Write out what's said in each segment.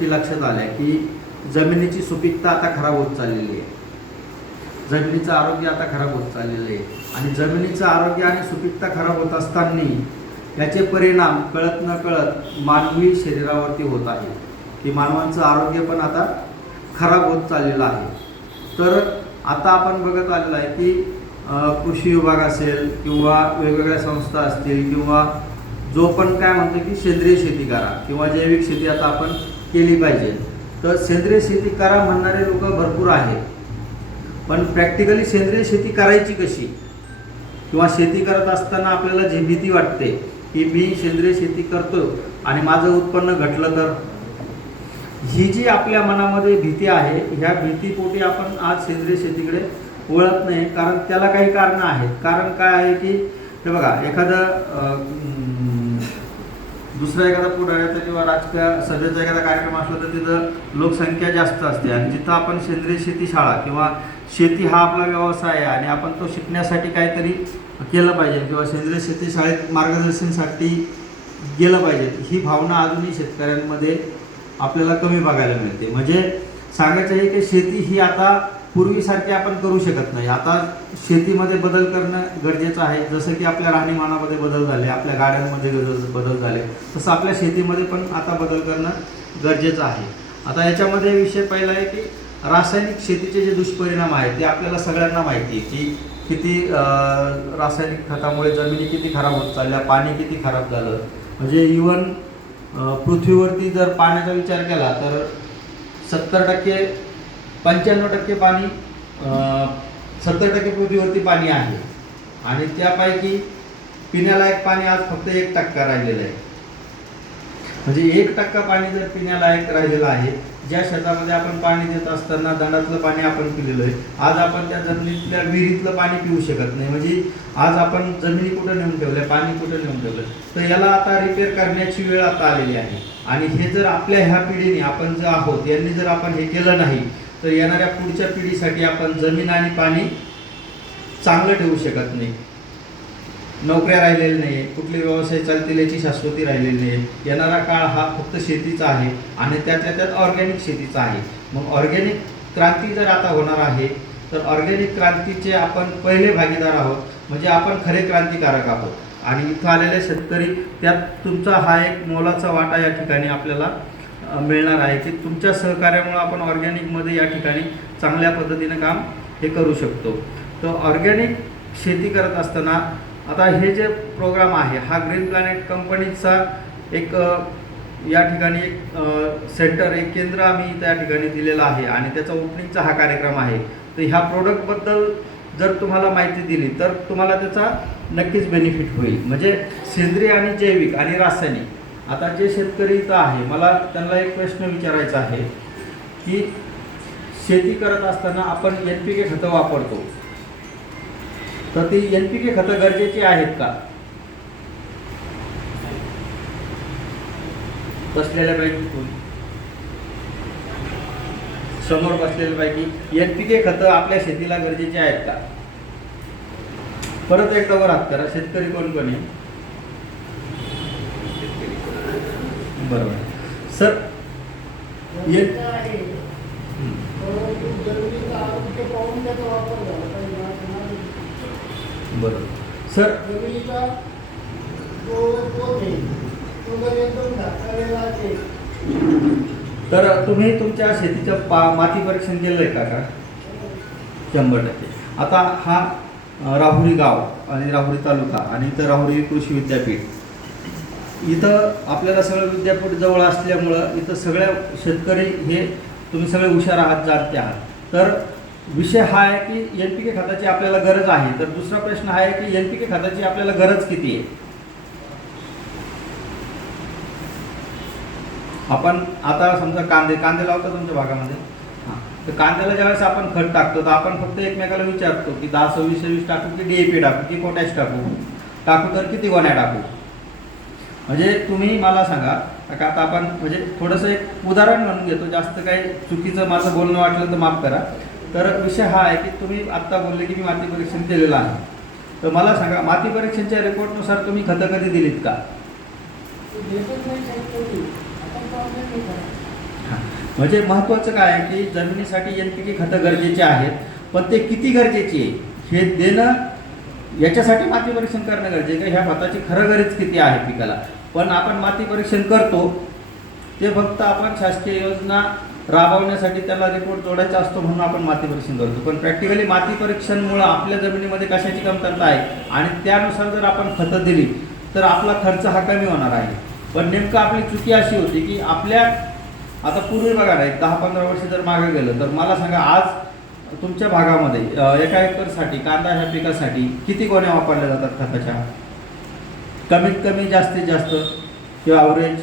गोष्टी लक्षात आल्या की जमिनीची सुपीकता आता खराब होत चाललेली आहे, जमिनीचं आरोग्य आता खराब होत चाललेलं आहे आणि जमिनीचं आरोग्य आणि सुपीकता खराब होत असताना याचे परिणाम कळत न कळत मानवी शरीरावरती होत आहे की मानवाचं आरोग्य पण आता खराब होत चाललेलं आहे. तर आता आपण बघत आलेलं आहे की कृषी विभाग असेल किंवा वेगवेगळ्या संस्था असतील किंवा जो पण काय म्हणतो की सेंद्रिय शेती करा किंवा जैविक शेती आता आपण केली पाहिजे. तर सेंद्रिय शेती करा म्हणणारे लोक भरपूर आहेत, पण प्रॅक्टिकली सेंद्रिय शेती करायची कशी किंवा शेती करत असताना आपल्याला जी भीती वाटते की मी सेंद्रिय शेती करतो आणि माझं उत्पन्न घटलं तर, ही जी आपल्या मनामध्ये भीती आहे ह्या भीतीपोटी आपण आज सेंद्रिय शेतीकडे वळत नाही. कारण त्याला काही कारणं आहेत. कारण काय आहे की हे बघा, दुसरा एखादा पुढाऱ्याचा किंवा राजकीय सभेचा एखादा कार्यक्रम असला तर तिथं लोकसंख्या जास्त असते आणि जिथं आपण सेंद्रिय शेती शाळा किंवा शेती हा आपला व्यवसाय आहे आणि आपण तो शिकण्यासाठी काहीतरी केलं पाहिजे किंवा सेंद्रिय शेती शाळेत मार्गदर्शनासाठी गेलं पाहिजे, ही भावना अजूनही शेतकऱ्यांमध्ये आपल्याला कमी बघायला मिळते. म्हणजे सांगायचं आहे की शेती ही आता पूर्वीसारखी आपण करू शकत नाही. आता शेतीमध्ये बदल करणं गरजेचं आहे. जसं की आपल्या राहणीमानामध्ये बदल झाले, आपल्या गाड्यांमध्ये बदल झाले, तसं आपल्या शेतीमध्ये पण आता बदल करणं गरजेचं आहे. आता याच्यामध्ये विषय पहिला आहे की रासायनिक शेतीचे जे दुष्परिणाम आहेत ते आपल्याला सगळ्यांना माहिती आहे की किती रासायनिक खतामुळे जमिनी किती खराब होत चालल्या, पाणी किती खराब झालं. म्हणजे इवन पृथ्वीवरती जर पाण्याचा विचार केला तर 70% 95% पाणी 70% पृथ्वीवरती पाणी आहे आणि त्यापैकी पिण्यालायक पाणी आज फक्त 1% राहिलेलं आहे. म्हणजे 1% पाणी जर पिण्यालायक राहिलेलं आहे, ज्या शेतामध्ये आपण पाणी देत असताना दंडातलं पाणी आपण पिलेलं आहे, आज आपण त्या जमिनीतल्या विहिरीतलं पाणी पिऊ शकत नाही. म्हणजे आज आपण जमिनी कुठं नेऊन ठेवलं, पाणी कुठं नेऊन ठेवलं. तर याला आता रिपेअर करण्याची वेळ आता आलेली आहे आणि हे जर आपल्या ह्या पिढीने आपण जे आहोत यांनी जर आपण हे केलं नाही तर येणाऱ्या पुढच्या पिढीसाठी आपण जमीन आणि पाणी चांगलं ठेवू शकत नाही. नोकऱ्या राहिलेल्या नाही, कुठले व्यवसाय चालतील याची शाश्वती राहिलेली नाही. येणारा काळ हा फक्त शेतीचा आहे आणि त्यातल्या त्यात ऑर्गॅनिक शेतीचा आहे. मग ऑर्गॅनिक क्रांती जर आता होणार आहे तर ऑर्गॅनिक क्रांतीचे आपण पहिले भागीदार आहोत. म्हणजे आपण खरे क्रांतिकारक आहोत आणि इथं आलेले शेतकरी त्यात तुमचा हा एक मोलाचा वाटा या ठिकाणी आपल्याला मिळणार आहे की तुमच्या सहकार्यामुळे आपण ऑर्गॅनिकमध्ये या ठिकाणी चांगल्या पद्धतीनं काम हे करू शकतो. तर ऑर्गॅनिक शेती करत असताना आता हे जे प्रोग्राम आहे हा ग्रीन प्लॅनेट कंपनीचा एक या ठिकाणी एक सेंटर, एक केंद्र आम्ही त्या ठिकाणी दिलेलं आहे आणि त्याचा ओपनिंगचा हा कार्यक्रम आहे. तर ह्या प्रोडक्टबद्दल जर तुम्हाला माहिती दिली तर तुम्हाला त्याचा नक्कीच बेनिफिट होईल. म्हणजे सेंद्रिय आणि जैविक आणि रासायनिक, आता जे शेतकरी इथं आहे मला त्यांना एक प्रश्न विचारायचा आहे की शेती करत असताना आपण NPK खतं वापरतो, तर ती NPK खतं गरजेची आहेत का? बसलेल्यापैकी समोर बसलेल्यापैकी NPK खतं आपल्या शेतीला गरजेची आहेत का? परत एकदा वर हात करा. शेतकरी कोण कोण आहे? बरोबर सर. बरोबर सर. तर तुम्ही तुमच्या शेतीचं माती परीक्षण केलं आहे का? 100%. आता हा राहुरी गाव आणि राहुरी तालुका आणि इथं राहुरी कृषी विद्यापीठ, इथं आपल्याला सगळं विद्यापीठ जवळ असल्यामुळं इथं सगळ्या शेतकरी हे तुम्ही सगळे हुशार आहात, जाणते आहात. तर विषय हा आहे की NPK खताची आपल्याला गरज आहे. तर दुसरा प्रश्न हा आहे की NPK खताची आपल्याला गरज किती आहे? आपण आता समजा कांदे लावतो तुमच्या भागामध्ये, तर कांद्याला ज्यावेळेस आपण खत टाकतो तर आपण फक्त एकमेकाला विचारतो की 10, 26, 26 टाकू की DAP टाकू की पोटॅश टाकू तर किती गोण्या टाकू. म्हणजे तुम्ही मला सांगा का, आता आपण म्हणजे थोडंसं एक उदाहरण म्हणून घेतो, जास्त काही चुकीचं माझं बोलणं वाटलं तर माफ करा. तर विषय हा आहे की तुम्ही आत्ता बोलले की मी माती परीक्षण केलेलं आहे, तर मला सांगा माती परीक्षणच्या रिपोर्टनुसार तुम्ही खतं कधी दिलीत का? हां, म्हणजे महत्त्वाचं काय आहे की जमिनीसाठी NPK खतं गरजेचे आहेत, पण ते किती गरजेची आहे हे देणं, याच्यासाठी माती परीक्षण करणं गरजेचं आहे. ह्या खताची खरं गरज किती आहे पिकाला, पण आपण माती परीक्षण करतो ते फक्त आपण शासकीय योजना राबवण्यासाठी त्याला रिपोर्ट जोडायचा असतो म्हणून आपण माती परीक्षण करतो. पण प्रॅक्टिकली माती परीक्षणमुळं आपल्या जमिनीमध्ये कशाची कमतरता आहे आणि त्यानुसार जर आपण खतं दिली तर आपला खर्च हा कमी होणार आहे. पण नेमकं आपली चुकी अशी होती की आपल्या, आता पूर्वी बघा ना, 10-15 वर्ष जर मागे गेलं तर मला सांगा, आज तुमच्या भागामध्ये एका एकरसाठी कांदा ह्या पिकासाठी किती गोण्या वापरल्या जातात खताच्या? कमीत कमी जास्तीत जास्त किंवा ॲव्हरेज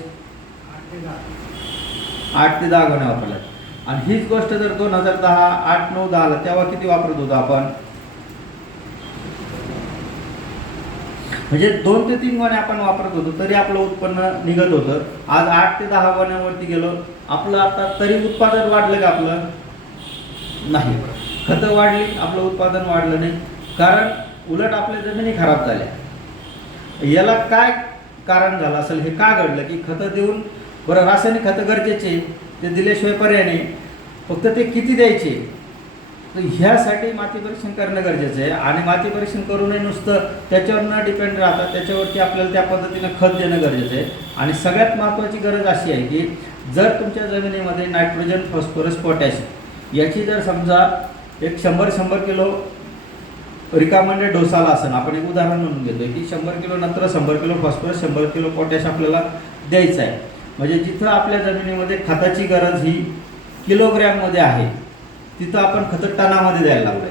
8 ते 10 गोण्या वापरल्या. आणि हीच गोष्ट जर 2010, 8, 9, 10 तेव्हा किती वापरत होतो आपण? म्हणजे 2 ते 3 गोण्या आपण वापरत होतो तरी आपलं उत्पन्न निघत होतं. आज 8 ते 10 गोण्यावरती गेलो, आपलं आता तरी उत्पादन वाढलं का? आपलं नाही. खतं वाढली, आपलं उत्पादन वाढलं नाही, कारण उलट आपल्या जमिनी खराब झाल्या. याला काय कारण झालं असेल? हे का घडलं की खतं देऊन, बरं रासायनिक खतं गरजेचे, ते दिल्याशिवाय पर्याय नाही, फक्त ते किती द्यायचे, तर ह्यासाठी माती परीक्षण करणं गरजेचं आहे. आणि माती परीक्षण करूनही नुसतं त्याच्यावर न डिपेंड राहता त्याच्यावरती आपल्याला त्या पद्धतीनं खत देणं गरजेचं आहे. आणि सगळ्यात महत्त्वाची गरज अशी आहे की जर तुमच्या जमिनीमध्ये नायट्रोजन, फॉस्फरस, पोटॅश याची जर समजा एक 100 किलो रिकमेंडेड डोसाला असेल, आपण एक उदाहरण म्हणून घेतोय की 100 किलो नंतर 100 किलो फॉस्फरस, 100 किलो पोटॅश आपल्याला द्यायचं आहे. म्हणजे जिथं आपल्या जमिनीमध्ये खताची गरज ही किलोग्रॅममध्ये आहे तिथं आपण खतं टनामध्ये द्यायला लागलोय.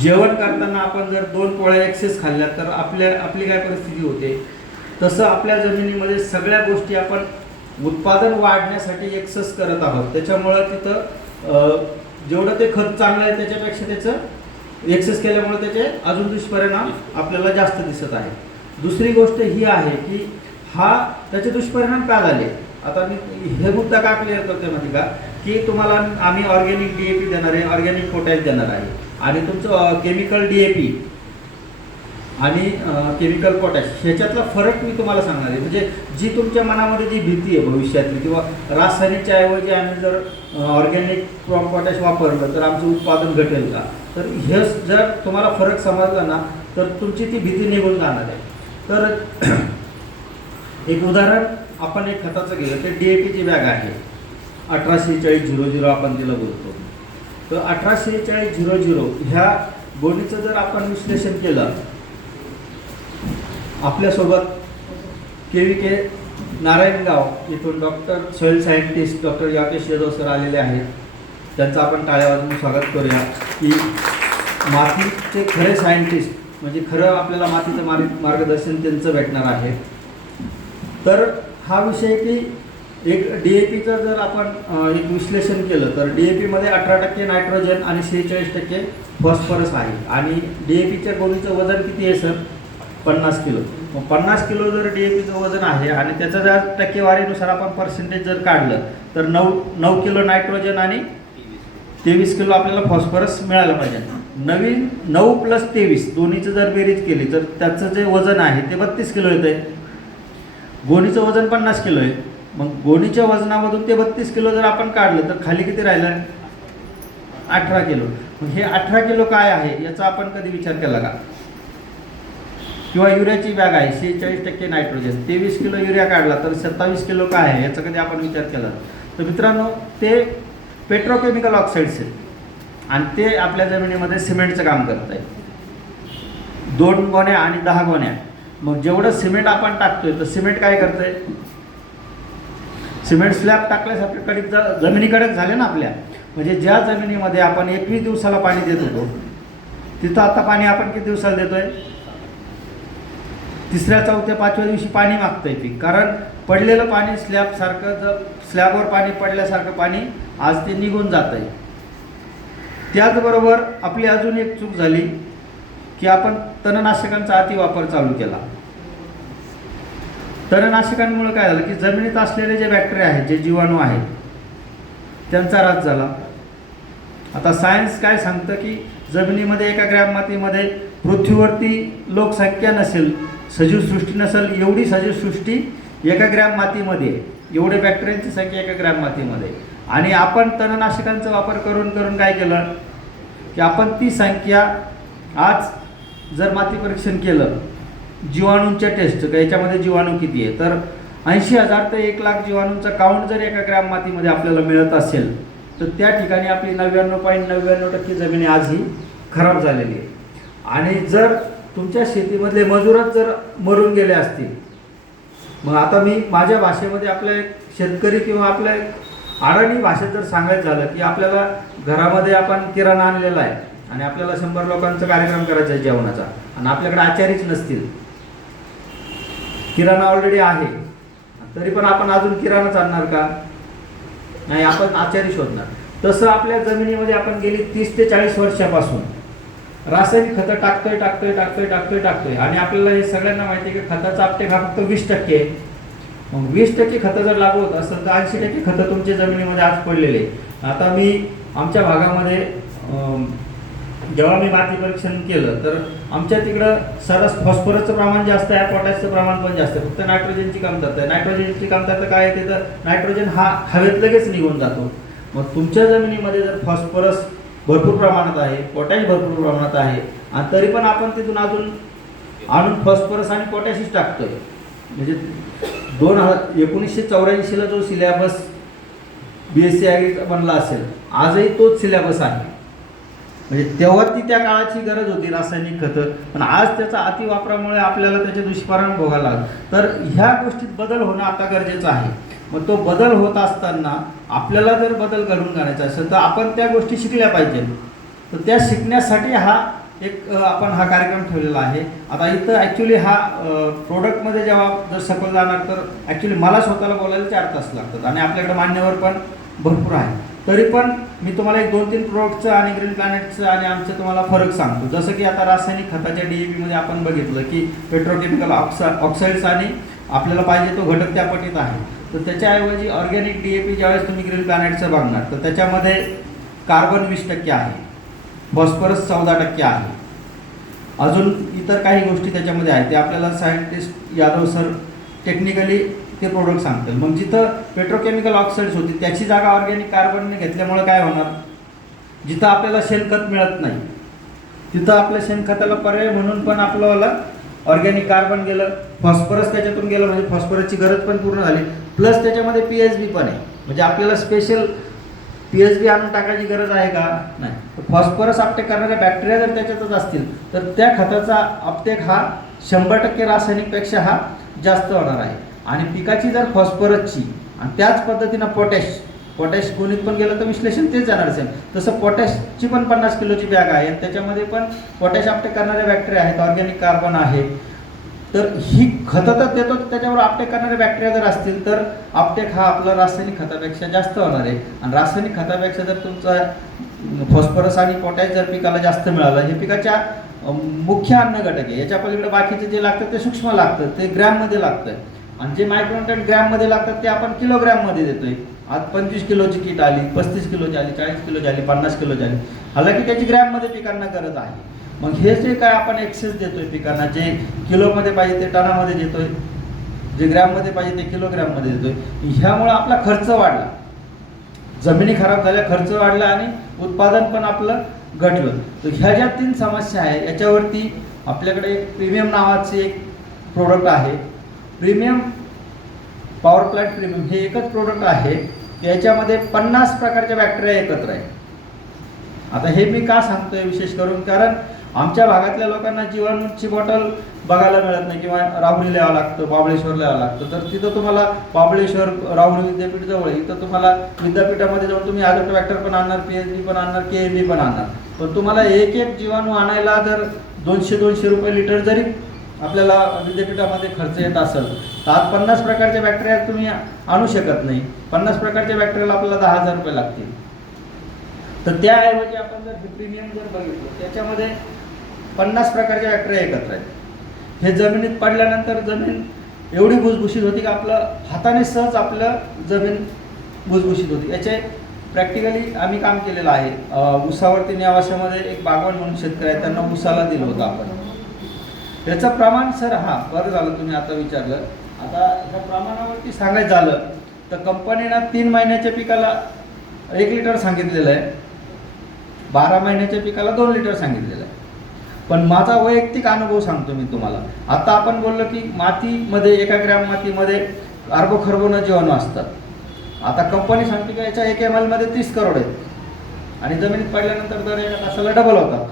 जेवण करताना आपण जर 2 पोळ्या एक्सेस खाल्ल्या तर आपली काय परिस्थिती होते, तसं आपल्या जमिनीमध्ये सगळ्या गोष्टी आपण उत्पादन वाढण्यासाठी एक्सेस करत आहोत. त्याच्यामुळं तिथं जेवढं ते खत चांगलं आहे त्याच्यापेक्षा त्याचं एक्सेस केल्यामुळे त्याचे अजून दुष्परिणाम आपल्याला जास्त दिसत आहे. दुसरी गोष्ट ही आहे की त्याचे दुष्परिणाम का झाले. आता मी हे मुद्दा का क्लिअर करतोय माहिती का, की तुम्हाला आम्ही ऑर्गॅनिक DAP देणार आहे, ऑर्गॅनिक पोटॅश देणार आहे, आणि तुमचं केमिकल DAP आणि केमिकल पोटॅश ह्याच्यातला फरक मी तुम्हाला सांगणार आहे. म्हणजे जी तुमच्या मनामध्ये जी भीती आहे भविष्यातली, किंवा रासायनिकच्या ऐवजी आम्ही जर ऑर्गॅनिक पोटॅश वापरलं तर आमचं उत्पादन घटेल का, तर हे जर तुम्हाला फरक समजला ना तर तुमची ती भीती निघून जाणार आहे. तर एक उदाहरण आपण एक खताचं घेतलं, ते DAPची बॅग आहे 184600 आपण तिला बोलतो. तर 184600 ह्या गोणीचं जर आपण विश्लेषण केलं, आपल्यासोबत KVK नारायणगाव इथून doctor soil scientist doctor Yakesh Yadav sir आलेले आहेत. त्यांचं आपण टाळ्या वाजवून स्वागत करूया की मातीचे खरे सायंटिस्ट, म्हणजे खरं आपल्याला मातीचं मार्गदर्शन त्यांचं भेटणार आहे. तर हा विषय की एक DAPचं जर आपण एक विश्लेषण केलं तर DAPमध्ये 18% नायट्रोजन आणि 46% फॉस्फरस आहे. आणि DAPच्या गोणीचं वजन किती आहे सर? 50 किलो. मग 50 किलो जर DAPचं वजन आहे आणि त्याचं जर टक्केवारीनुसार आपण पर्सेंटेज जर काढलं तर 9 किलो नायट्रोजन आणि 23 किलो आपल्याला फॉस्फरस मिळालं पाहिजे. नवीन 9 + 23 दोन्हीचं जर बेरीज केली तर त्याचं जे वजन आहे ते 32 किलो येतं आहे. गोणीचं वजन 50 किलो आहे. मग गोणीच्या वजनामधून ते 32 किलो जर आपण काढलं तर खाली किती राहिलं? 18 किलो. मग हे 18 किलो काय आहे याचा आपण कधी विचार केला का? किंवा युरियाची बॅग आहे 46% नायट्रोजन, 23 किलो युरिया काढला तर 27 किलो काय आहे याचा कधी आपण विचार केला? तर मित्रांनो, ते पेट्रोकेमिकल ऑक्साईड्स आहेत आणि ते आपल्या जमिनीमध्ये सिमेंटचं काम करत आहे. 2 गोण्या आणि 10 गोण्या. मग जेवढं सिमेंट आपण टाकतोय तर सिमेंट काय करतंय? सिमेंट स्लॅब टाकल्यासारखं जमिनीकडे झाले ना आपल्या. म्हणजे ज्या जमिनीमध्ये आपण 21 दिवसाला पाणी देत होतो तिथं आता पाणी आपण किती दिवसाला देतोय? 3ऱ्या, 4थ्या, 5व्या दिवशी पाणी मागतंय पीक. कारण पडलेलं पाणी स्लॅबवर पाणी पडल्यासारखं पाणी आज ते निघून जात आहे. त्याचबरोबर आपली अजून एक चूक झाली की आपण तणनाशकांचा अतिवापर चालू केला. तणनाशकांमुळे काय झालं की जमिनीत असलेले जे बॅक्टेरिया आहेत, जे जीवाणू आहेत, त्यांचा ऱ्हास झाला. आता सायन्स काय सांगतं की जमिनीमध्ये 1 ग्रॅम मातीमध्ये पृथ्वीवरती लोकसंख्या नसेल, सजीवसृष्टी नसेल, एवढी सजीवसृष्टी 1 ग्रॅम मातीमध्ये. एवढे बॅक्टेरियांची संख्या एका ग्रॅम मातीमध्ये. आणि आपण तणनाशकांचा वापर करून करून काय केलं की आपण ती संख्या आज जर माती परीक्षण केलं जीवाणूंच्या टेस्ट का याच्यामध्ये जीवाणू किती आहे तर 80,000 ते 1,00,000 जीवाणूंचा काउंट जर एका ग्रॅम मातीमध्ये आपल्याला मिळत असेल तर त्या ठिकाणी आपली 99.99% जमिनी आज ही खराब झालेली आहे. आणि जर तुमच्या शेतीमधले मजूरच जर मरून गेले असतील, मग आता मी माझ्या भाषेमध्ये आपल्या एक शेतकरी किंवा आपल्या एक अडाणी भाषेत जर सांगायचं झालं की आपल्याला घरामध्ये आपण किराणा आणलेला आहे आणि आपल्याला 100 लोकांचा कार्यक्रम करायचा आहे जेवणाचा आणि आपल्याकडे आचारीच नसतील, किराणा ऑलरेडी आहे तरी पण आपण अजून किराणाच आणणार का? नाही, आपण आचारी शोधणार. तसं आपल्या जमिनीमध्ये आपण गेली 30 ते 40 वर्षापासून रासायनिक खतं टाकतोय आणि आपल्याला हे सगळ्यांना माहिती आहे की खताचा अपटेक हा फक्त 20% आहे. मग 20% खतं जर लागू होत असेल तर 80% खतं तुमच्या जमिनीमध्ये आज पडलेले आहे. आता मी आमच्या भागामध्ये जेव्हा मी माती परीक्षण केलं तर आमच्या तिकडं सरस फॉस्फरसचं प्रमाण जास्त आहे, पोटॅशचं प्रमाण पण जास्त आहे, फक्त नायट्रोजनची कमतरता आहे. नायट्रोजनची कमतरता काय आहे तर नायट्रोजन हा हवेत लगेच निघून जातो. मग तुमच्या जमिनीमध्ये जर फॉस्फरस भरपूर प्रमाणात आहे, पोटॅश भरपूर प्रमाणात आहे आणि तरी पण आपण तिथून अजून आणून फॉस्फरस आणि पोटॅशच टाकतोय. म्हणजे 1984ला जो सिलेबस BSc ॲग्रीचा बनला असेल आजही तोच सिलेबस आहे. म्हणजे तेव्हा ती त्या काळाची गरज होती रासायनिक खतं, पण आज त्याचा अतिवापरामुळे आपल्याला त्याचे दुष्परिणाम भोगायला लागले. तर ह्या गोष्टीत बदल होणं आता गरजेचं आहे. मग तो बदल होत असताना आपल्याला जर बदल घडवून आणायचा असेल तर आपण त्या गोष्टी शिकल्या पाहिजेत. तर त्या शिकण्यासाठी आपण हा कार्यक्रम ठेवलेला आहे. आता इथं ॲक्च्युली हा प्रोडक्टमध्ये जेव्हा जर सखोल जाणार तर ॲक्च्युली मला स्वतःला बोलायला 4 तास लागतात आणि आपल्याकडे मान्यवर पण भरपूर आहे. तरी पण मी तुम्हाला एक 2-3 प्रोडक्टचं आणि ग्रीन प्लॅनेटचं आणि आमचं तुम्हाला फरक सांगतो. जसं की आता रासायनिक खताच्या DAP मध्ये आपण बघितलं की पेट्रोकेमिकल ऑक्साईड्स आणि आपल्याला पाहिजे तो घटक त्या पटीत आहे. तर त्याच्याऐवजी ऑर्गॅनिक DAP ज्यावेळेस तुम्ही ग्रीन प्लॅनेटचं बघणार तर त्याच्यामध्ये कार्बन 20% आहे, फॉस्फरस 14% आहे, अजून इतर काही गोष्टी त्याच्यामध्ये आहेत. ते आपल्याला सायंटिस्ट यादव सर टेक्निकली ते प्रोडक्ट सांगतील. मग जिथं पेट्रोकेमिकल ऑक्साईड्स होती त्याची जागा ऑर्गॅनिक कार्बनने घेतल्यामुळे काय होणार, जिथं आपल्याला शेणखत मिळत नाही तिथं आपल्या शेणखताला पर्याय म्हणून पण आपल्याला ऑर्गॅनिक कार्बन गेलं, फॉस्फरस त्याच्यातून गेलं, म्हणजे फॉस्फरसची गरज पण पूर्ण झाली. प्लस त्याच्यामध्ये PSB पण आहे. म्हणजे आपल्याला स्पेशल PSB आणून टाकायची गरज आहे का? नाही. फॉस्फरस अपटेक करणाऱ्या बॅक्टेरिया जर त्याच्यातच असतील तर त्या खताचा अपटेक हा 100% रासायनिकपेक्षा हा जास्त होणार आहे. आणि पिकाची जर फॉस्फरसची आणि त्याच पद्धतीनं पोटॅश कोणीत पण गेलं तर विश्लेषण तेच जाणार असेल. तसं पोटॅशची पण 50 किलोची बॅग आहे आणि त्याच्यामध्ये पण पोटॅश अपटेक करणारे बॅक्टेरिया आहेत, ऑर्गॅनिक कार्बन आहे. तर ही खतं तर देतो, त्याच्यावर अपटेक करणारे बॅक्टेरिया जर असतील तर अपटेक हा आपला रासायनिक खतापेक्षा जास्त होणार आहे. आणि रासायनिक खतापेक्षा जर तुमचा फॉस्फरस आणि पोटॅश जर पिकाला जास्त मिळालं, हे पिकाच्या मुख्य अन्न घटक आहे. याच्या पलीकडे बाकीचे जे लागतं ते सूक्ष्म लागतं, ते ग्रॅममध्ये लागतं. आणि जे मायक्रोन्यूट्रंट ग्रॅममध्ये लागतात ते आपण किलोग्रॅममध्ये देतोय. आज 25 किलोची किट आली, 35 किलोची आली, 40 किलोची आली, 50 किलोची आली. हालाकी त्याची ग्रॅममध्ये पिकांना गरज आहे. मग हे जे काय आपण एक्सेस देतोय पिकांना, जे किलोमध्ये पाहिजे ते टनामध्ये देतोय, जे ग्रॅममध्ये पाहिजे ते किलोग्रॅममध्ये देतोय. ह्यामुळे आपला खर्च वाढला, जमिनी खराब झाल्या, खर्च वाढला आणि उत्पादन पण आपलं घटलं. तर ह्या ज्या 3 समस्या आहे याच्यावरती आपल्याकडे एक प्रीमियम नावाचे एक प्रोडक्ट आहे. प्रीमियम पॉवर प्लांट प्रीमियम हे एकच प्रोडक्ट आहे. याच्यामध्ये 50 प्रकारच्या बॅक्टेरिया एकत्र आहे. आता हे मी का सांगतोय विशेष करून, कारण आमच्या भागातल्या लोकांना जीवाणूची बॉटल बघायला मिळत नाही किंवा राहुरी लिहावं लागतं, बाबळेश्वर लिहावं लागतं. तर तिथं तुम्हाला बाबळेश्वर राहुरी विद्यापीठ जवळ आहे, इथं तुम्हाला विद्यापीठामध्ये जाऊन तुम्ही ॲडोप्टोबॅक्टर पण आणणार, PSB पण आणणार, KMB पण आणणार. पण तुम्हाला एक जीवाणू आणायला जर 200 रुपये लिटर जरी आपल्याला विद्यापीठामध्ये खर्च येत असेल तर आज 50 प्रकारचे बॅक्टेरिया तुम्ही आणू शकत नाही. 50 प्रकारच्या बॅक्टेरियाला आपल्याला 10,000 रुपये लागतील. तर त्याऐवजी आपण जर प्रीमियम जर बघितलं त्याच्यामध्ये 50 प्रकारच्या बॅक्टेरिया एकत्र आहेत. हे जमिनीत पडल्यानंतर जमीन एवढी भुसभुशीत होती की आपलं हाताने सहज आपलं जमीन भुसभुशीत होती. याचे प्रॅक्टिकली आम्ही काम केलेलं आहे. ऊसावरती नेवाशामध्ये एक बागवान म्हणून शेतकरी आहे, त्यांना ऊसाला दिलं होतं आपण. त्याचं प्रमाण सर, बरं झालं तुम्ही आता विचारलं. आता ह्या प्रमाणावरती सांगायचं झालं तर कंपनीनं 3 महिन्याच्या पिकाला 1 लिटर सांगितलेलं आहे, 12 महिन्याच्या पिकाला 2 लिटर सांगितलेलं आहे. पण माझा वैयक्तिक अनुभव सांगतो मी तुम्हाला. आता आपण बोललो की मातीमध्ये 1 ग्रॅम मातीमध्ये कार्बोखर्बोन जीवाणू असतात. आता कंपनी सांगते की याच्या 1 ml मध्ये 30 करोड आहेत आणि जमिनीत पडल्यानंतर दर एका तासाला डबल होतात.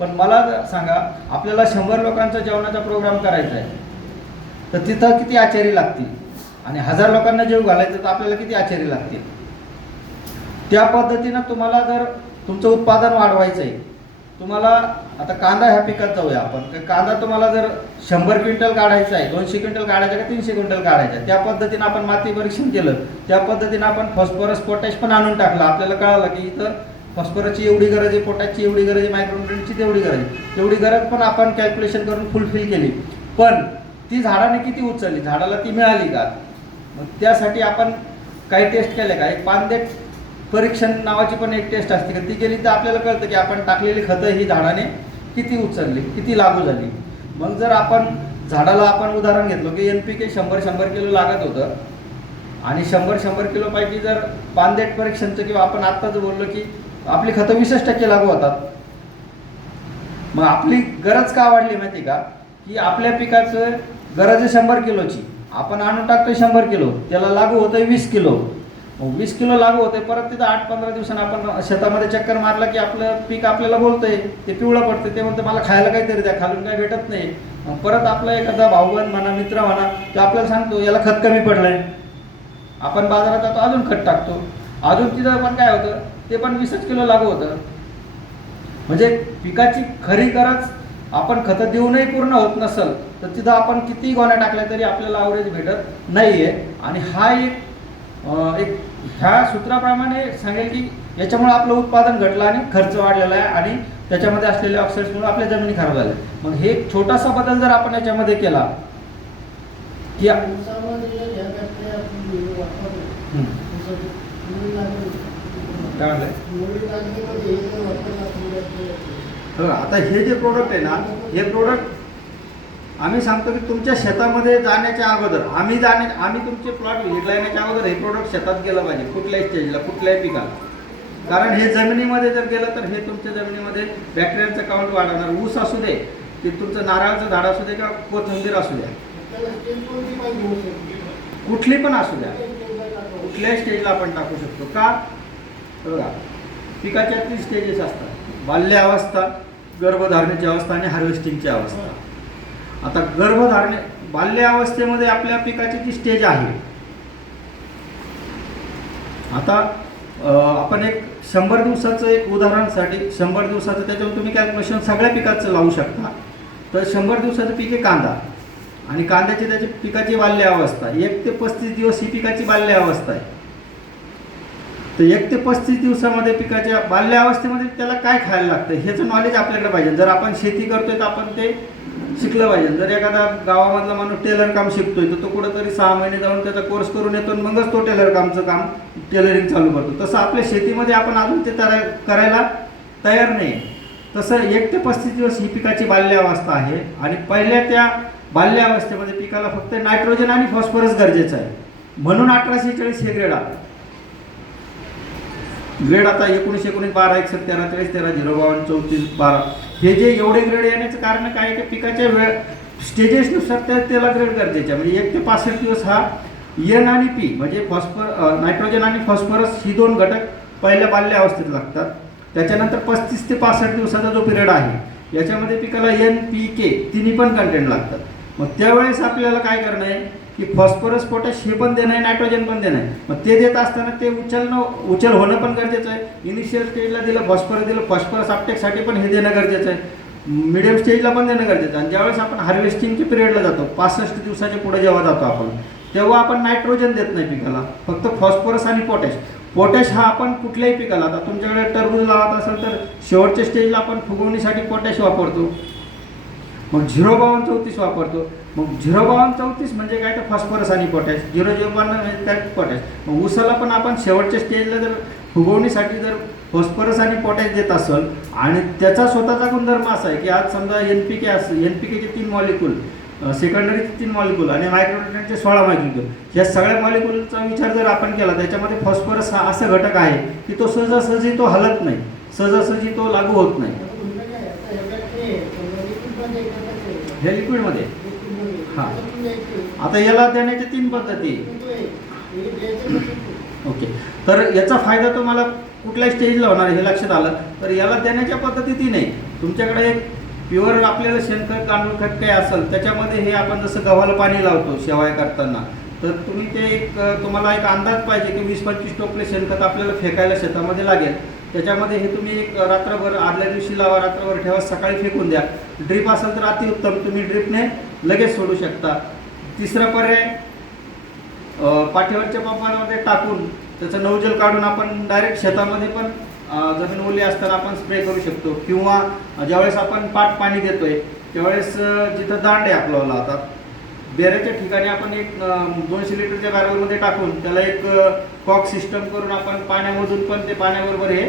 पण मला सांगा, आपल्याला 100 लोकांचा जेवणाचा प्रोग्राम करायचा आहे, तर तिथं किती आचारी लागतील आणि 1000 लोकांना जेव घालायचं तर आपल्याला किती आचारी लागतील. त्या पद्धतीनं तुम्हाला जर तुमचं उत्पादन वाढवायचं आहे, तुम्हाला आता कांदा ह्या पिकात जाऊया आपण. कांदा तुम्हाला जर 100 क्विंटल काढायचा आहे, 200 क्विंटल काढायचा का 300 क्विंटल काढायचा आहे, त्या पद्धतीनं आपण माती परीक्षण केलं, त्या पद्धतीनं आपण फॉस्फरस पोटॅश पण आणून टाकलं. आपल्याला कळालं की इथं फॉस्फरसची एवढी गरज आहे, पोटॅशची एवढी गरज आहे, मायक्रोन्यूट्रिएंटची तेवढी गरज आहे, तेवढी गरज पण आपण कॅल्क्युलेशन करून फुलफिल केली. पण ती झाडाने किती उचलली, झाडाला ती मिळाली का? मग त्यासाठी आपण काही टेस्ट केले का? एक पानदेट परीक्षण नावाची पण एक टेस्ट असते का, ती केली तर आपल्याला कळतं की आपण टाकलेली खतं ही झाडाने किती उचलली, किती लागू झाली. मग जर आपण झाडाला आपण उदाहरण घेतलं की NPK 100 किलो लागत होतं आणि 100 किलोपैकी जर पानदेट परीक्षणचं किंवा आपण आत्ताच बोललो की आपली खतं 20% लागू होतात. मग आपली गरज का वाढली माहिती का, की आपल्या पिकाचं गरज आहे 100 किलोची, आपण आणून टाकतोय 100 किलो, त्याला लागू होतंय 20 किलो. 20 किलो लागू होते, परत तिथं 8-15 दिवसांनी आपण शेतामध्ये चक्कर मारला की आपलं पीक आपल्याला बोलतंय, ते पिवळं पडतं, ते म्हणतं मला खायला काहीतरी द्या, खालून काही भेटत नाही. परत आपला एखादा भाऊबंद म्हणा, मित्र म्हणा, ते आपल्याला सांगतो याला खत कमी पडलंय. आपण बाजारात जातो, अजून खत टाकतो, अजून तिथं पण काय होतं, ते पण 20 किलो लागू होतं. म्हणजे पिकाची खरी गरज आपण खतं देऊनही पूर्ण होत नसेल तर तिथं आपण किती गोण्या टाकल्या तरी आपल्याला ॲव्हरेज भेटत नाही आहे. आणि हा एक ह्या सूत्राप्रमाणे सांगेल की याच्यामुळे आपलं उत्पादन घटलं आणि खर्च वाढलेला आहे आणि त्याच्यामध्ये असलेले ऑक्साईड्समुळे आपल्या जमिनी खराब झाल्या. मग हे एक छोटासा बदल जर आपण याच्यामध्ये केला की आता हे जे प्रोडक्ट आहे ना, हे प्रोडक्ट आम्ही सांगतो की तुमच्या शेतामध्ये जाण्याच्या अगोदर आम्ही तुमचे प्लॉट व्हिजिटला येण्याच्या अगोदर हे प्रोडक्ट शेतात गेलं पाहिजे, कुठल्याही स्टेजला, कुठल्याही पिकाला. कारण हे जमिनीमध्ये जर गेलं तर हे तुमच्या जमिनीमध्ये बॅक्टेरियाचं काउंट वाढवणार. ऊस असू दे, की तुमचं नारळाचं झाड असू दे, किंवा कोथिंबीर असू द्या, कुठली पण असू द्या, कुठल्याही स्टेजला आपण टाकू शकतो. का? बघा, पिकाच्या 3 स्टेजेस असतात: बाल्य अवस्था, गर्भधारणेची अवस्था आणि हार्वेस्टिंगची अवस्था. आता बाल्य अवस्थेमध्ये आपल्या पिकाची जी स्टेज आहे, आता आपण एक 100 दिवसाचं एक उदाहरणासाठी 100 दिवसाचं त्याच्यावर तुम्ही कॅल्क्युलेशन सगळ्या पिकाचं लावू शकता. तर 100 दिवसाचं पीक आहे कांदा, आणि कांद्याची त्याची पिकाची बाल्य अवस्था 1 ते 35 दिवस ही पिकाची बाल्य अवस्था आहे. तर 1 ते 35 दिवसामध्ये पिकाच्या बाल्य अवस्थेमध्ये त्याला काय खायला लागतं ह्याचं नॉलेज आपल्याकडे पाहिजे. जर आपण शेती करतोय तर आपण ते शिकलं पाहिजे. जर एखादा गावामधला माणूस टेलर काम शिकतोय तर तो कुठंतरी 6 महिने जाऊन त्याचा कोर्स करून येतो आणि मगच तो टेलरिंग चालू करतो. तसं आपल्या शेतीमध्ये आपण अजून ते करायला तयार नाही. तसं 1 ते 35 दिवस ही पिकाची बाल्य अवस्था आहे आणि पहिल्या त्या बाल्य अवस्थेमध्ये पिकाला फक्त नायट्रोजन आणि फॉस्फरस गरजेचं आहे. म्हणून 1840 हे ग्रेड आहे. ग्रेड आता 19 12 61 13 43 13 0 52 34 12 हे जे एवढे ग्रेड येण्याचं कारण काय आहे की पिकाच्या स्टेजेसनुसार त्याला ग्रेड गरजेचे आहे. म्हणजे 1 ते 65 दिवस हा N आणि P म्हणजे नायट्रोजन आणि फॉस्फरस ही 2 घटक पहिल्या बाल्य अवस्थेत लागतात. त्याच्यानंतर 35 ते 65 दिवसाचा जो पिरियड आहे याच्यामध्ये पिकाला NPK तिन्ही पण कंटेंट लागतात. मग त्यावेळेस आपल्याला काय करणं आहे की फॉस्फरस पोटॅश हे पण देणं आहे, नायट्रोजन पण देणं आहे. मग ते देत असताना ते उचल होणं पण गरजेचं आहे. इनिशियल स्टेजला दिलं फॉस्फरस अपटेकसाठी पण हे देणं गरजेचं आहे. मिडियम स्टेजला पण देणं गरजेचं आहे. आणि ज्यावेळेस आपण हार्वेस्टिंगच्या पिरियडला जातो 65 दिवसाच्या पुढे जेव्हा जातो आपण, तेव्हा आपण नायट्रोजन देत नाही पिकाला, फक्त फॉस्फरस आणि पोटॅश हा आपण कुठल्याही पिकाला, आता तुमच्याकडे टरबूज लावत असेल तर शेवटच्या स्टेजला आपण फुगवणीसाठी पोटॅश वापरतो. मग 05234 वापरतो. मग 05234 म्हणजे काय तर फॉस्फरस आणि पोटॅश, 005 म्हणजे काय पोटॅश. मग ऊसाला पण आपण शेवटच्या स्टेजला जर फुगवणीसाठी जर फॉस्फरस आणि पोटॅश देत असेल आणि त्याचा स्वतःचा गुणधर्म असा आहे की आज समजा NPK चे 3 मॉलिक्यूल सेकंडरी 3 मॉलिक्यूल आणि मायक्रोन्यूट्रियंटचे 16 मॉलिक्यूल. या सगळ्या मॉलिक्यूलचा विचार जर आपण केला, त्याच्यामध्ये फॉस्फरस हा असा घटक आहे की तो सहजासहजी तो हलत नाही, सहजासहजी तो लागू होत नाही. हे लिक्विडमध्ये. हां, आता याला देण्याच्या 3 पद्धती. ओके, तर याचा फायदा तुम्हाला कुठल्याही स्टेजला होणार हे लक्षात आलं. तर याला देण्याच्या पद्धती 3 आहे. तुमच्याकडे एक प्युअर आपल्याला शेणखत गांडूळ खत काही असेल, त्याच्यामध्ये हे आपण जसं गव्हाला पाणी लावतो शेवाय करताना, तर तुम्ही ते एक तुम्हाला एक अंदाज पाहिजे की 20-25 टोपले शेणखत आपल्याला फेकायला शेतामध्ये लागेल. त्याच्यामध्ये हे तुम्ही एक रात्रभर आदल्या दिवशी लावा, रात्रभर ठेवा, सकाळी फेकून द्या. ड्रीप असेल तर अतिउत्तम, तुम्ही ड्रीपने लगेच सोडू शकता. तिसरा पर्याय, पाठीवरच्या पंपामध्ये टाकून त्याचं नौजल काढून आपण डायरेक्ट शेतामध्ये पण जमीन ओली असताना आपण स्प्रे करू शकतो. किंवा ज्यावेळेस आपण पाट पाणी देतोय त्यावेळेस जिथं दांड आहे आपल्याला, आता बेऱ्याच्या ठिकाणी आपण एक 200 लिटरच्या बॅरलमध्ये टाकून त्याला एक कॉक सिस्टम करून आपण पाण्यामधून पण ते पाण्याबरोबर हे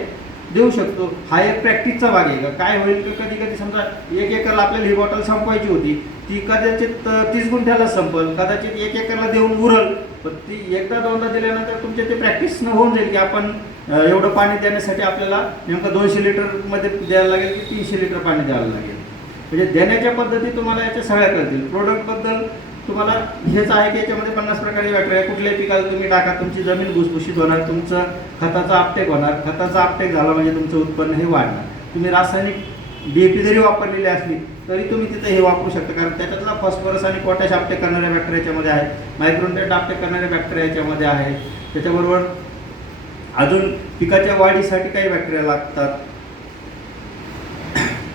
देऊ शकतो. हा एक प्रॅक्टिसचा भाग आहे. काय होईल की कधी कधी समजा 1 एकरला आपल्याला ही बॉटल संपवायची होती, ती कदाचित 30 गुंठ्याला संपल, कदाचित 1 एकरला देऊन उरल, पण ती एकदा दोनदा दिल्यानंतर तुमचे ते प्रॅक्टिस न होऊन जाईल की आपण एवढं पाणी देण्यासाठी आपल्याला नेमकं 200 लिटरमध्ये द्यायला लागेल की 300 लिटर पाणी द्यायला लागेल. म्हणजे देण्याच्या पद्धती तुम्हाला याच्या सगळ्या कळतील. प्रोडक्टबद्दल तुम्हाला हेच आहे की याच्यामध्ये 50 प्रकारचे बॅक्टेरिया, कुठल्याही पिकाला तुम्ही टाका, तुमची जमीन भुसभुशीत होणार, तुमचं खताचा आपटेक होणार. खताचा आपटेक झाला म्हणजे तुमचं उत्पन्न हे वाढणार. तुम्ही रासायनिक DAP जरी वापरलेली असली तरी तुम्ही तिथे हे वापरू शकता, कारण त्याच्यातला फॉस्फरस आणि पोटॅश आपटेक करणाऱ्या बॅक्टेरिया याच्यामध्ये आहे, मायक्रोन्यूट्रिएंट आपटेक करणारे बॅक्टेरिया याच्यामध्ये आहे. त्याच्याबरोबर अजून पिकाच्या वाढीसाठी काही बॅक्टेरिया लागतात.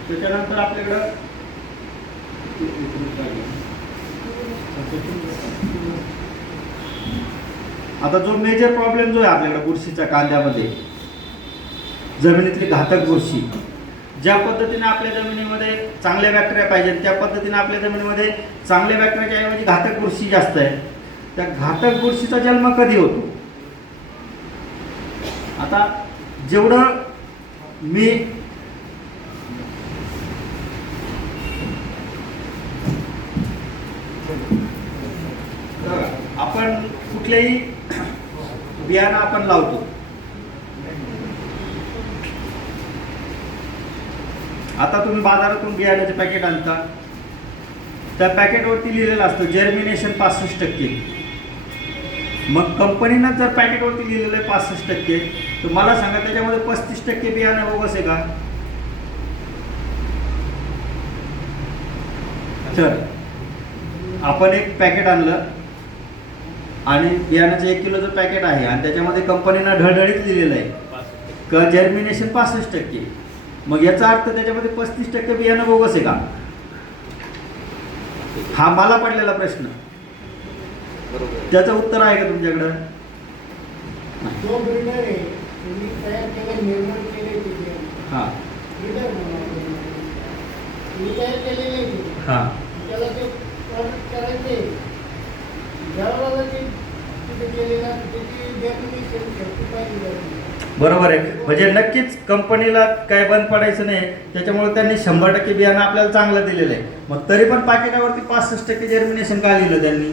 त्याच्यानंतर आपल्याकडं आता जो मेजर प्रॉब्लेम जो आहे आपल्याकडे बुरशीच्या कांद्यामध्ये, जमिनीतली घातक बुरशी, ज्या पद्धतीने आपल्या जमिनीमध्ये चांगल्या बॅक्टेरिया पाहिजे त्या पद्धतीने आपल्या जमिनीमध्ये चांगल्या बॅक्टेरियाच्या ऐवजी घातक बुरशी जास्त आहे. त्या घातक बुरशीचा जन्म कधी होतो? आता जेवढं मी आपण कुठलेही बियाणं आपण लावतो, आता तुम्ही बाजारातून बियाण्याचे पॅकेट आणता, त्या पॅकेटवरती लिहिलेलं असतं जर्मिनेशन 65%. मग कंपनीनं जर पॅकेटवरती लिहिलेलं आहे 65%, तर मला सांगा त्याच्यामध्ये 35% बियाणं बोगस आहे का? तर आपण एक पॅकेट आणलं आणि बियाण्याचं 1 किलोचं पॅकेट आहे आणि त्याच्यामध्ये कंपनीनं ढळढळीत लिहिलेलं आहे का जर्मिनेशन 65%. मग याचा अर्थ त्याच्यामध्ये 35% बियाणं बोगस आहे का? हा मला पडलेला प्रश्न. त्याचं उत्तर आहे का तुमच्याकडं? हां हां बरोबर आहे. म्हणजे नक्कीच कंपनीला काय बंद पडायचं नाही, त्याच्यामुळे त्यांनी 100% बियाणं आपल्याला चांगलं दिलेलं आहे. मग तरी पण पाकिटावरती 65% जर्मिनेशन का लिहिलं त्यांनी?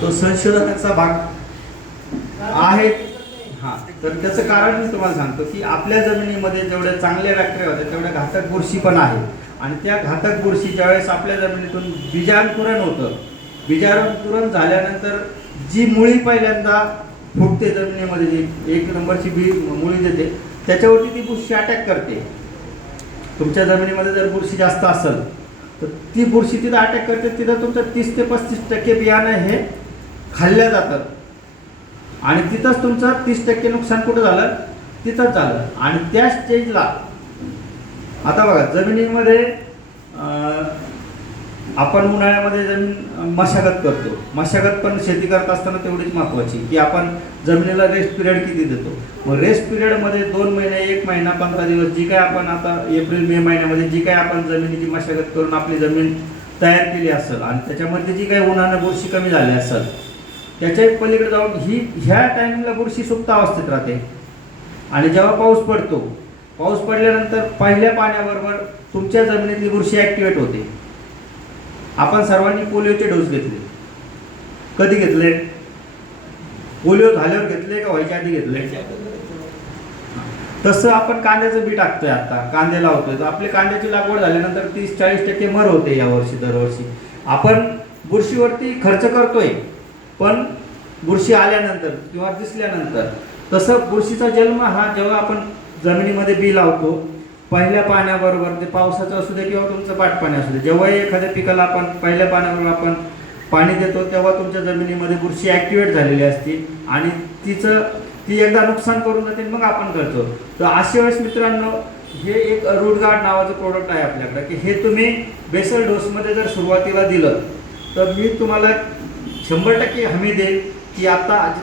तो संशोधनाचा भाग आहे. हां, तर त्याचं कारण मी तुम्हाला सांगतो की आपल्या जमिनीमध्ये जेवढ्या चांगल्या बॅक्टेरिया होत्या तेवढ्या घातक बुरशी पण आहे. आणि त्या घातक बुरशी ज्यावेळेस आपल्या जमिनीतून बीजांकुरण होतं, बीजांकुरण झाल्यानंतर जी मुळी पहिल्यांदा फुटते जमिनीमध्ये, जी 1 नंबरची मुळी देते, त्याच्यावरती ती बुरशी अटॅक करते. तुमच्या जमिनीमध्ये जर बुरशी जास्त असेल तर ती बुरशी तिथं अटॅक करते, तिथं तुमचं 30 ते 35% बियाणं हे खाल्ल्या जातात आणि तिथंच तुमचं 30% नुकसान कुठं झालं? तिथंच झालं. आणि त्या स्टेजला आता बघा, जमिनीमध्ये आपण उन्हाळ्यामध्ये जमीन मशागत करतो. मशागत पण शेती करत असताना तेवढीच महत्त्वाची की आपण जमिनीला रेस्ट पिरियड किती देतो. मग रेस्ट पिरियडमध्ये 2 महिने, 1 महिना, 15 दिवस जी काय आपण आता एप्रिल मे महिन्यामध्ये जी काय आपण जमिनीची मशागत करून आपली जमीन तयार केली असेल आणि त्याच्यामध्ये जी काही उन्हानं बुरशी कमी झाली असेल, त्याच्या पलीकडे जाऊन ह्या टायमिंगला बुरशी सुप्त अवस्थेत राहते. आणि जेव्हा पाऊस पडतो, पाऊस पडल्यानंतर पहिल्या पाण्याबरोबर तुमच्या जमिनीतली बुरशी ॲक्टिवेट होते. आपण सर्वांनी पोलिओचे डोस घेतले. कधी घेतले? पोलिओ झाल्यावर घेतले का व्हायच्या आधी घेतले? तसं आपण कांद्याचं बी टाकतोय. आता कांदे लावतोय तर आपली कांद्याची लागवड झाल्यानंतर 30-40% मर होते यावर्षी दरवर्षी. आपण बुरशीवरती खर्च करतोय, पण बुरशी आल्यानंतर किंवा दिसल्यानंतर. तसं बुरशीचा जन्म हा जेव्हा आपण जमिनीमध्ये बी लावतो, पहिल्या पाण्याबरोबर, ते पावसाचं असू दे किंवा तुमचं पाटपाणी असू दे, जेव्हा एखाद्या पिकाला आपण पहिल्या पाण्याबरोबर आपण पाणी देतो तेव्हा तुमच्या जमिनीमध्ये बुरशी ॲक्टिवेट झालेली असते आणि ती एकदा नुकसान करून जाते, मग आपण करतो. तर अशा वेळेस मित्रांनो, हे एक रूट गार्ड नावाचं प्रोडक्ट आहे आपल्याकडे, की हे तुम्ही बेसल डोसमध्ये जर सुरुवातीला दिलं तर मी तुम्हाला 100% हमी देईल की आता